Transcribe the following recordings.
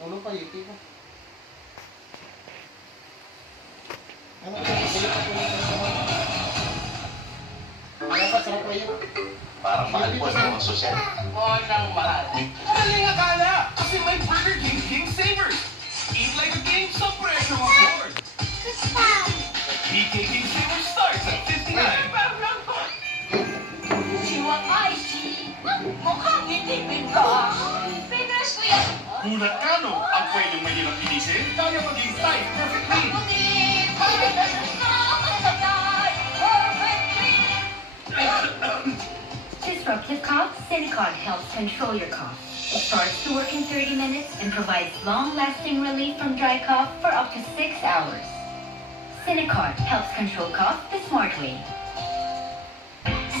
Ulo pa, yuti pa. Ano ito? Balik ako ulit ng sama. Dapat sarap pa yun. Parang mahal po sa mga sosyal. Huwag nang mahal. Madaling akala kasi may Burger King King Savers. Eat like a king sa presyo mo afford. BK King Savers starts at 59. Siwang icy. Mukhang hindi bigla. Finish ko yan. Gulat ka no? Ang pwedeng mahirap inisin, kaya maging type perfectly. Disruptive cough, Cinecod helps control your cough. It starts to work in 30 minutes and provides long-lasting relief from dry cough for up to 6 hours. Cinecod helps control cough the smart way.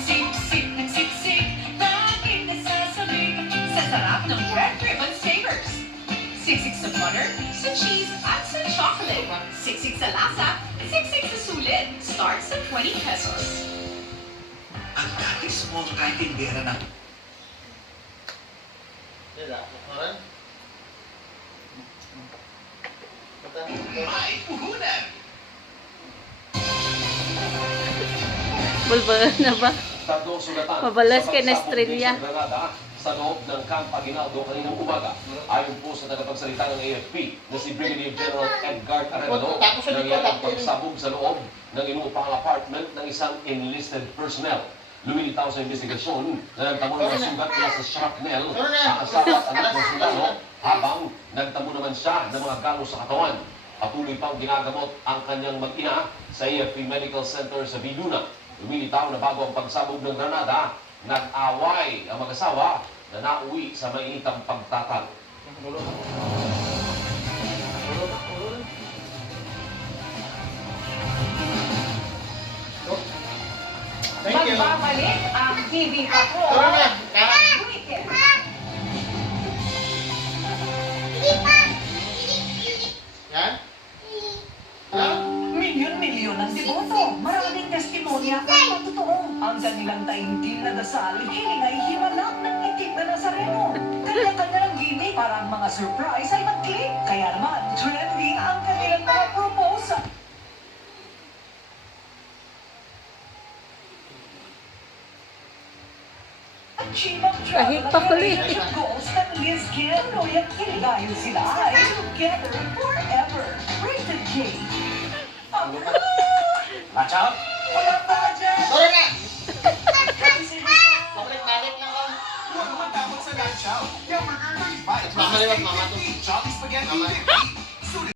Siksik, laging nasasabi sa sarap ng Red Ribbon Savers. Siksik sa butter, sa cheese, at sa chocolate. Siksik sa lasa, siksik sa sulit. Starts at 20 pesos. Ang dalis mo kahit hindi na Dila, maran. may puhunan. Bulbul na ba? Tatlong sugatan Mabalas sa kay na pagsabog Estrella. din sa Granada sa loob ng Camp Aguinaldo kaninang umaga. Ayon po sa tagapagsalita ng AFP na si Brigadier General Edgar Arevalo, nangyari ang pagsabog sa loob ng inuupang apartment ng isang enlisted personnel. Lumilitaw sa investigasyon na nagtamo ng mga sugat mula sa shrapnel ang asawa at anak ng sundalo habang nagtamo naman siya ng mga galo sa katawan. Patuloy pang ginagamot ang kanyang mag-ina sa AFP Medical Center sa Viluna. Lumilitaw na bago ang pagsabog ng Granada, nag-away ang mag-asawa na nauwi sa mainitang pagtatal. Thank you. Magbabalik ang TV Patrol. Tara na. Weekend. Yan? Milyon-milyon ang deboto. Maraming testimonya ang totoo. Ang kanilang taimtim na dasal, hiling ay himanap ng itim na Nazareno. Kanya-kanya ng gimmick para ang mga surprise ay mag-click. Kaya naman, trending ang kanilang mga proposal. Kahit pa huli. Goals ng Liz Kim, Royal Kiligayo sila ay together forever. Rated K. Watch out! Wala budget! Tara na! Pabalik-balik lang ako. Huwag naman takot sa lunch out. Kaya Burger King 5. Mamaliwat, mama to. Jolly Spaghetti Mama. 50.